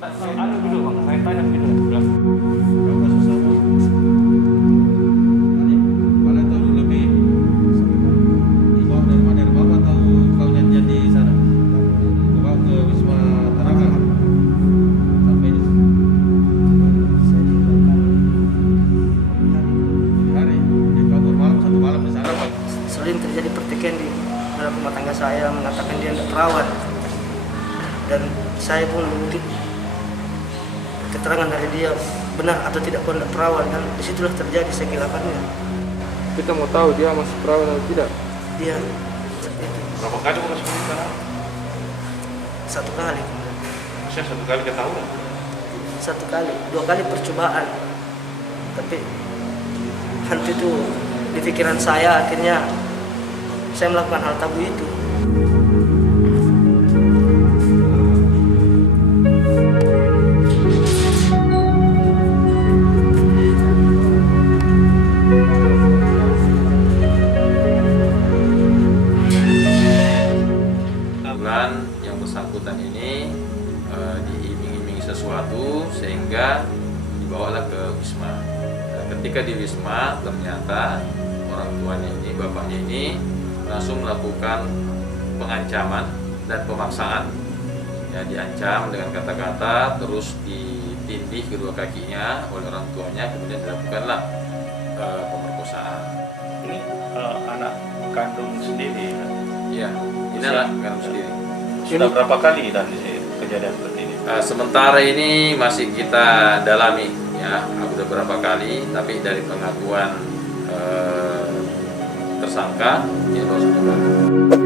Anu dulu bang, saya tanya dulu. Bilang, Berapa susah bu? Tadi mana tahu lebih? Kau dari mana? Dari Bapak tahu kau janjian di sana? Kau ke Wisma Tarakan sampai di hari. Dia kau bermalam satu malam di sana pak. Sering terjadi pertikaian di dalam rumah tangga saya, mengatakan dia tidak perawat, dan saya pun mengutip keterangan dari dia benar atau tidak pun tidak perawat, dan disitulah terjadi sekilafannya. Kita mau tahu dia masih perawat atau tidak. Dia seperti itu. berapa kali masuk di sana? Satu kali, Saya satu kali ketahuan. satu kali, dua kali percobaan, tapi hantu itu di pikiran saya, akhirnya saya melakukan hal tabu itu. Bulan yang bersangkutan ini diiming-imingi sesuatu sehingga dibawalah ke Wisma. Dan ketika di Wisma ternyata orang tuanya ini, bapaknya ini langsung melakukan pengancaman dan pemaksaan. Ya, diancam dengan kata-kata, terus ditindih kedua kakinya oleh orang tuanya, kemudian dilakukanlah pemerkosaan. Ini anak kandung sendiri. Ya, ini adalah kandung sendiri. Sudah berapa kali dan kejadian seperti ini? Sementara ini masih kita dalami, ya, sudah berapa kali, tapi dari pengakuan tersangka ini baru satu kali.